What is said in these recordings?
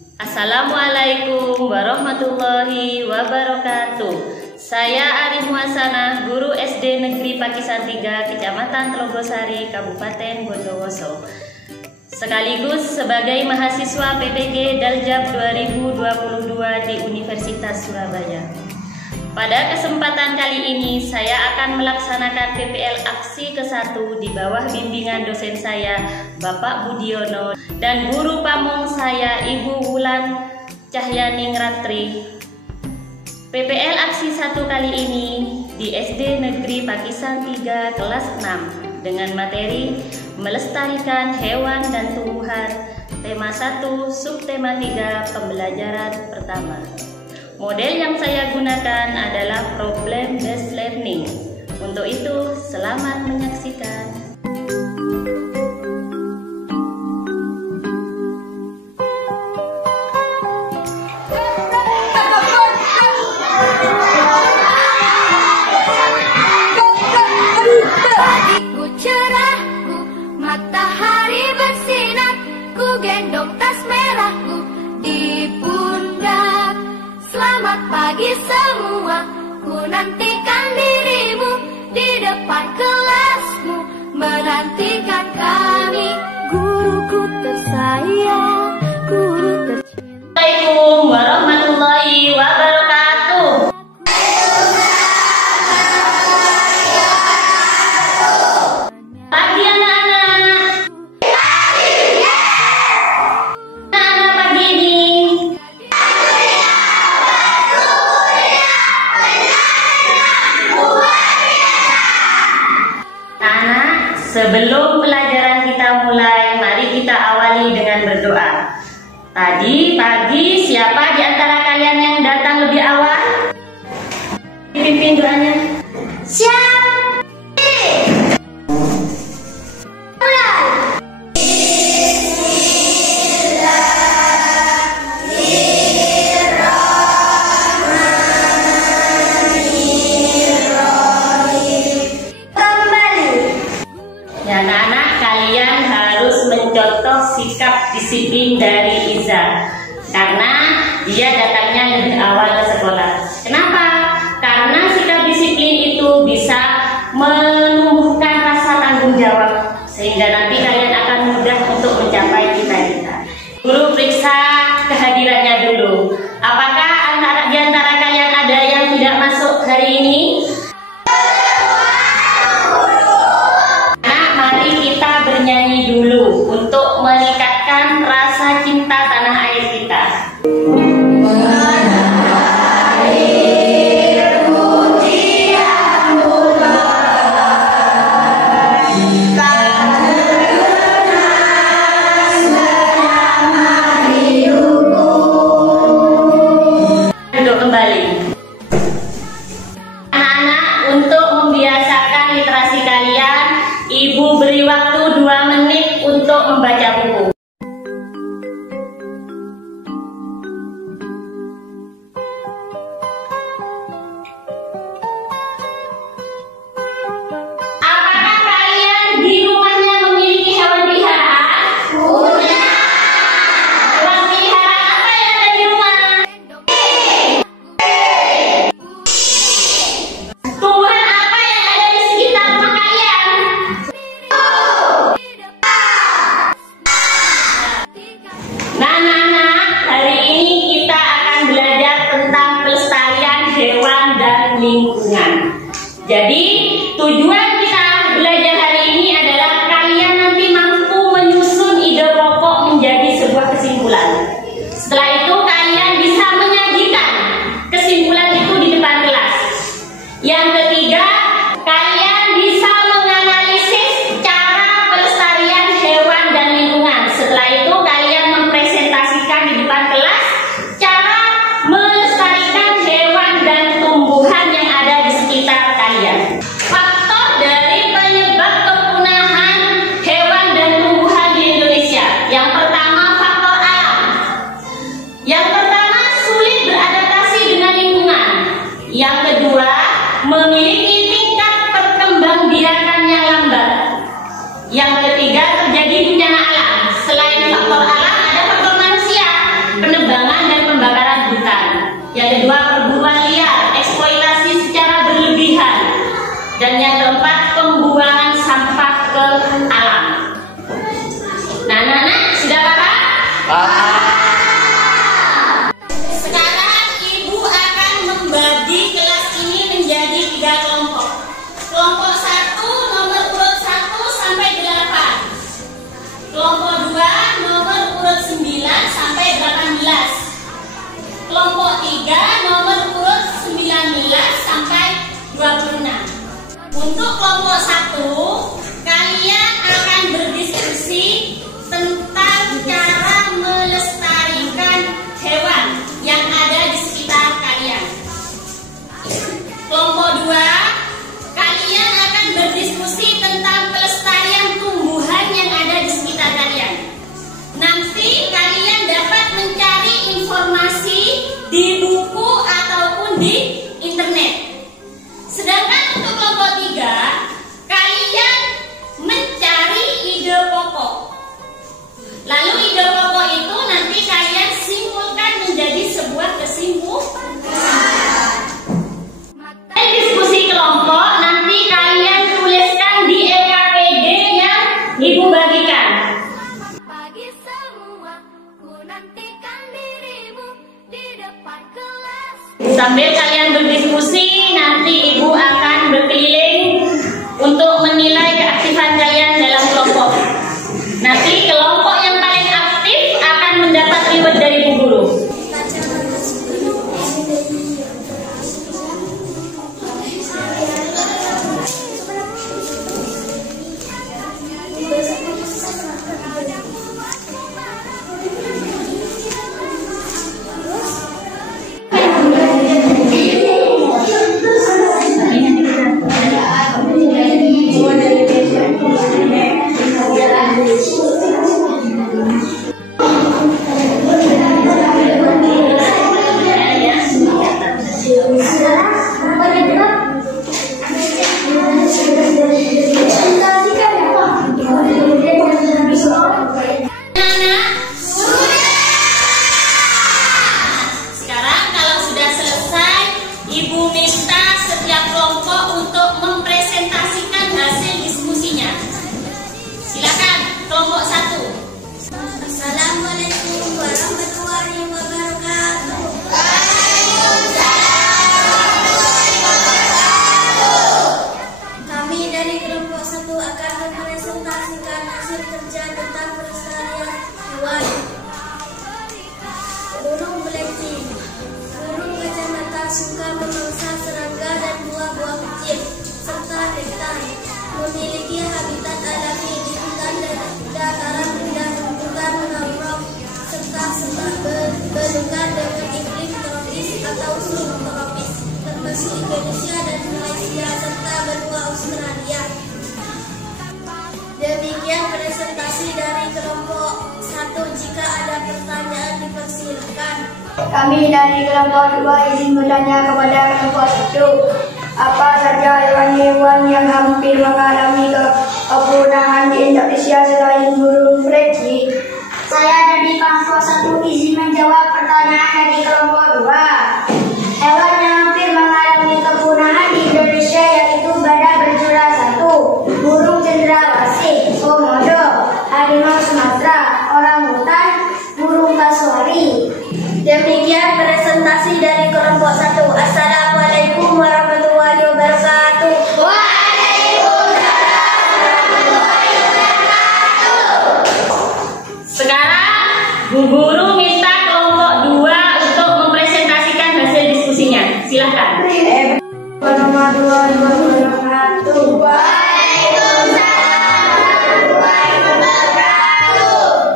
Assalamualaikum warahmatullahi wabarakatuh. Saya Arif Muhasanah, guru SD Negeri Pakisan 3, Kecamatan Telogosari, Kabupaten Bondowoso. Sekaligus sebagai mahasiswa PPG Daljab 2022 di Universitas Surabaya. Pada kesempatan kali ini saya akan melaksanakan PPL aksi ke-1 di bawah bimbingan dosen saya Bapak Budiono dan guru pamong saya Ibu Wulan Cahyani Ratri. PPL aksi 1 kali ini di SD Negeri Pakisan 3 kelas 6 dengan materi melestarikan hewan dan tumbuhan, tema 1 subtema 3 pembelajaran pertama. Model yang saya gunakan adalah problem based learning. Untuk itu, selamat menyaksikan. Pagiku cerahku, matahari bersinar, ku gendong tas merahku di pundak. Selamat pagi semua, ku nantikan dirimu di depan kelasmu, menantikan kami, guruku tersayang, guru tercinta. Assalamualaikum warahmatullahi wabarakatuh. Pagi anak-anak. Anak-anak pagi ini. Sebelum pelajaran kita mulai, mari kita awali dengan berdoa. Tadi pagi siapa di antara kalian yang datang lebih awal? Pimpin doanya. Siap. Anak-anak, kalian harus mencontoh sikap disiplin dari Iza karena dia datangnya lebih awal ke sekolah. Kenapa? Karena sikap disiplin itu bisa menumbuhkan rasa tanggung jawab sehingga nanti kalian akan mudah untuk mencapai cita-cita. Guru periksa kehadirannya dulu. Apakah di antara kalian ada yang tidak masuk hari ini? Bernyanyi dulu untuk meningkatkan rasa cinta tanah air kita. Duduk kembali. Anak-anak, untuk membiasakan literasi kalian, Ibu beri waktu 2 menit untuk membaca buku. Apakah kalian di rumahnya memiliki hewan peliharaan? Punya. Hewan peliharaan apa yang ada di rumah? Tumbuhan apa yang ada di sekitar rumah kalian? Nah, hari ini kita akan belajar tentang pelestarian hewan dan lingkungan. Jadi, tujuan kita belajar hari ini adalah kalian nanti mampu menyusun ide pokok menjadi sebuah kesimpulan. Setelah itu, kalian bisa menyajikan kesimpulan itu di depan kelas. Yang ketiga, kalian bisa menganalisis cara pelestarian hewan dan lingkungan. Setelah itu, kalian mempresentasikan di depan kelas cara melestarikan hewan dan tumbuhan yang ada di sekitar kalian. Faktor dari penyebab kepunahan hewan dan tumbuhan di Indonesia. Yang pertama, faktor alam. Yang pertama, sulit beradaptasi dengan lingkungan. Yang kedua, memiliki tingkat perkembangbiakan yang lambat. Yang ketiga, terjadi bencana alam. Selain faktor alam, ada faktor manusia. Untuk kelompok 1, kalian akan berdiskusi tentang cara melestarikan hewan yang ada di sekitar kalian. Kelompok 2, kalian akan berdiskusi tentang pelestarian tumbuhan yang ada di sekitar kalian. Nanti kalian dapat mencari informasi di buku ataupun di internet. Sedangkan untuk kelompok 3, kalian mencari ide pokok. Lalu ide pokok itu nanti kalian simpulkan menjadi sebuah kesimpulan. Diskusi kelompok nanti kalian tuliskan di LKPD yang Ibu bagikan. Pagi semua, ku nantikan dirimu di depan kelas. Sambil kalian berdiskusi, nanti Ibu akan berkeliling untuk menilai keaktifan kalian dalam kelompok. Nanti kelompok yang paling aktif akan mendapat reward dari Bu Guru. Suka memangsa serangga dan buah-buah kecil serta nektar. Memiliki habitat alami di hutan dan dataran rendah, hutan mangrove serta berlingkar dengan iklim tropis atau subtropis, termasuk Indonesia dan Malaysia serta benua Australia. Demikian presentasi dari kelompok 1. Jika ada pertanyaan dipersilakan. Kami dari kelompok 2 izin bertanya kepada kelompok 1, apa saja hewan-hewan yang hampir mengalami kepunahan di Indonesia selain burung preci? Saya dari kelompok 1 izin menjawab pertanyaan dari kelompok 2. Hewan yang hampir mengalami kepunahan di Indonesia yaitu badak berjula 1, burung cendrawasih, komodo, harimau Sumatera, orangutan, burung kasuari. Demikian presentasi dari kelompok 1. Assalamualaikum warahmatullahi wabarakatuh. Waalaikumsalam warahmatullahi wabarakatuh. Sekarang Bu Guru minta kelompok 2 untuk mempresentasikan hasil diskusinya. Silahkan. Warahmatullahi wabarakatuh.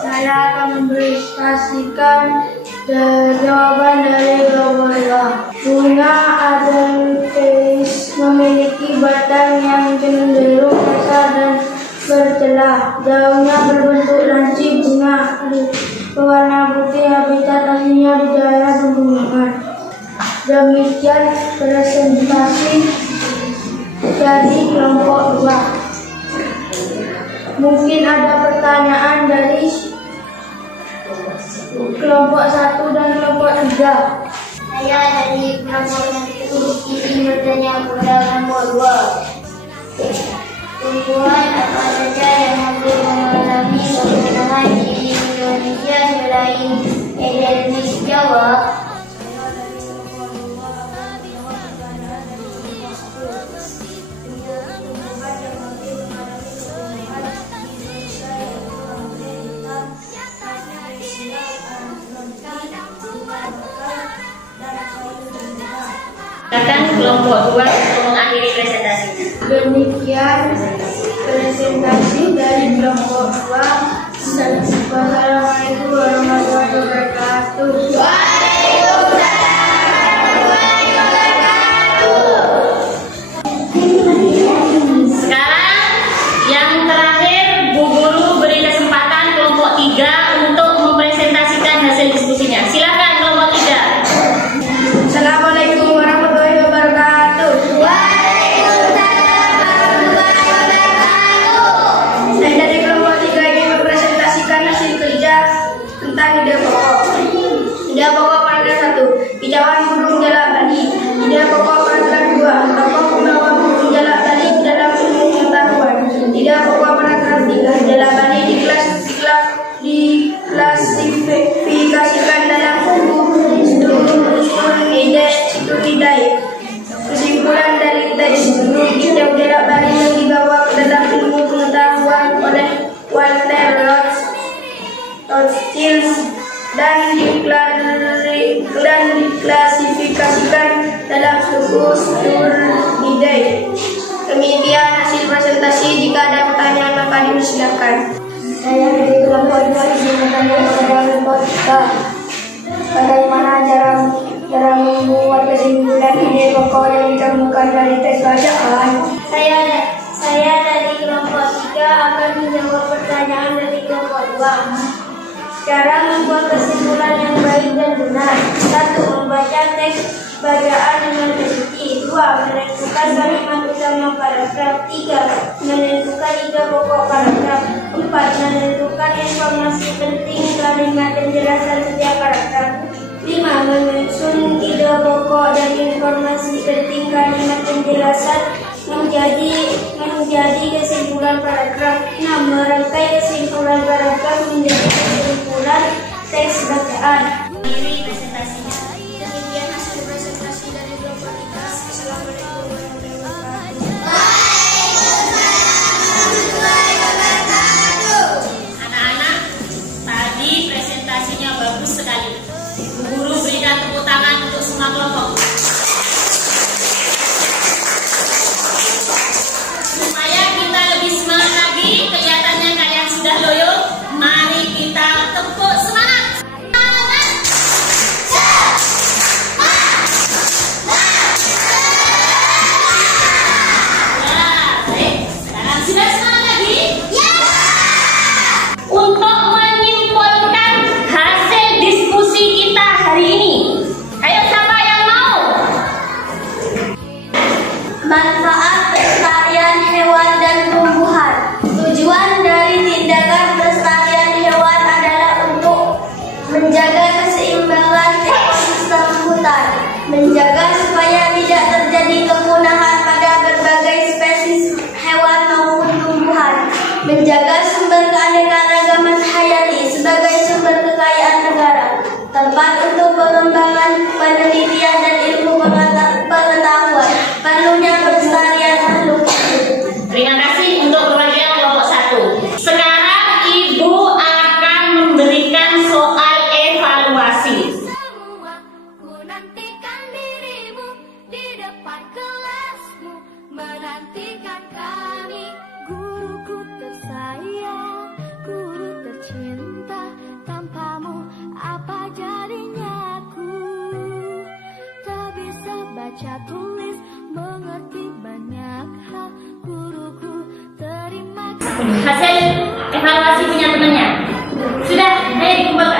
Saya akan mempresentasikan jawaban dari kelompok 2. Bunga adelphes memiliki batang yang cenderung kasar dan bercelah. Daunnya berbentuk lancip bunga berwarna putih. Habitat aslinya di daerah pegunungan. Demikian presentasi dari kelompok 2. Mungkin ada pertanyaan dari kelompok 1 dan kelompok 3. Saya dari kelompok yang izin bertanya kepada kelompok 2. Tumbuhan apa saja yang hampir mengalami kepunahan di Indonesia selain edelweiss Jawa? Silakan kelompok 2 untuk mengakhiri presentasinya. Demikian presentasi dari kelompok 2. Wassalamualaikum warahmatullahi wabarakatuh. Sekarang yang terakhir, Bu Guru beri kesempatan kelompok 3 untuk mempresentasikan hasil diskusinya. Silakan kelompok 3. Assalamualaikum warahmatullahi wabarakatuh. Saya dari kelompok 3 ingin mempresentasikan hasil kerja tentang ide pokok. Ide pokok paragraf 1, hijauan burung jalak bali. Ide pokok paragraf 2, tokoh pembawa burung jalak bali dalam ilmu pengetahuan. Ide pokok paragraf 3, jalak bali diklasifikasikan dalam struktur kesimpulan dari teks hijau jalak bali yang dibawa ke dalam ilmu pengetahuan oleh Walter Rothschild dan diklasifikasikan dalam struktur ide. Demikian hasil presentasi. Jika ada pertanyaan maka dipersilakan. Saya dari kelompok 2 izin bertanya kepada kelompok 3. Bagaimana cara membuat kesimpulan ide pokok yang ditemukan dari teks bacaan? Saya dari kelompok 3 akan menjawab pertanyaan dari kelompok 2. Cara membuat kesimpulan yang baik dan benar. 1. Membaca teks bacaan dengan teliti. 2. Menentukan kalimat utama paragraf. 3. Menentukan ide pokok paragraf. 4. Menentukan informasi penting kalimat penjelasan setiap paragraf. 5. Menyusun ide pokok dan informasi penting kalimat penjelasan menjadi kesimpulan paragraf. 6. Merangkai kesimpulan paragraf menjadi kesimpulan teks bacaan. Akhiri presentasinya. Demikian hasil presentasi dari kelompok 3. Assalamualaikum warahmatullahi wabarakatuh. Anak-anak, tadi presentasinya bagus sekali. Bu Guru berikan tepuk tangan untuk semua kelompok. Supaya kita lebih semangat lagi, kelihatannya kalian sudah loyo. Mari kita tepuk semangat. Baik, sekarang sudah semangat lagi? Untuk menyimpulkan hasil diskusi kita hari ini. Ayo, siapa yang mau? Manfaat pelestarian hewan dan tumbuhan. Tujuan dari tindakan pelestarian hewan adalah untuk menjaga keseimbangan ekosistem hutan, menjaga supaya tidak terjadi kepunahan pada berbagai spesies hewan maupun tumbuhan, menjaga sumber keanekaragaman hayati sebagai sumber kekayaan negara, tempat untuk pengembangan penelitian dan ilmu pengetahuan, perlunya pelestarian makhluk hidup. Terima kasih untuk perwakilan kelompok 1. Sekarang Ibu akan memberikan soal evaluasi. Semua ku nantikan dirimu di depan kelasmu, menantikan kami. Guruku tersayang, guru tercinta, tanpamu apa jadinya aku? Tak bisa baca tulis, mengerti banyak hal. Guruku terima kasih. Hasil evaluasi punya temannya. Sudah, ayo dikumpulkan.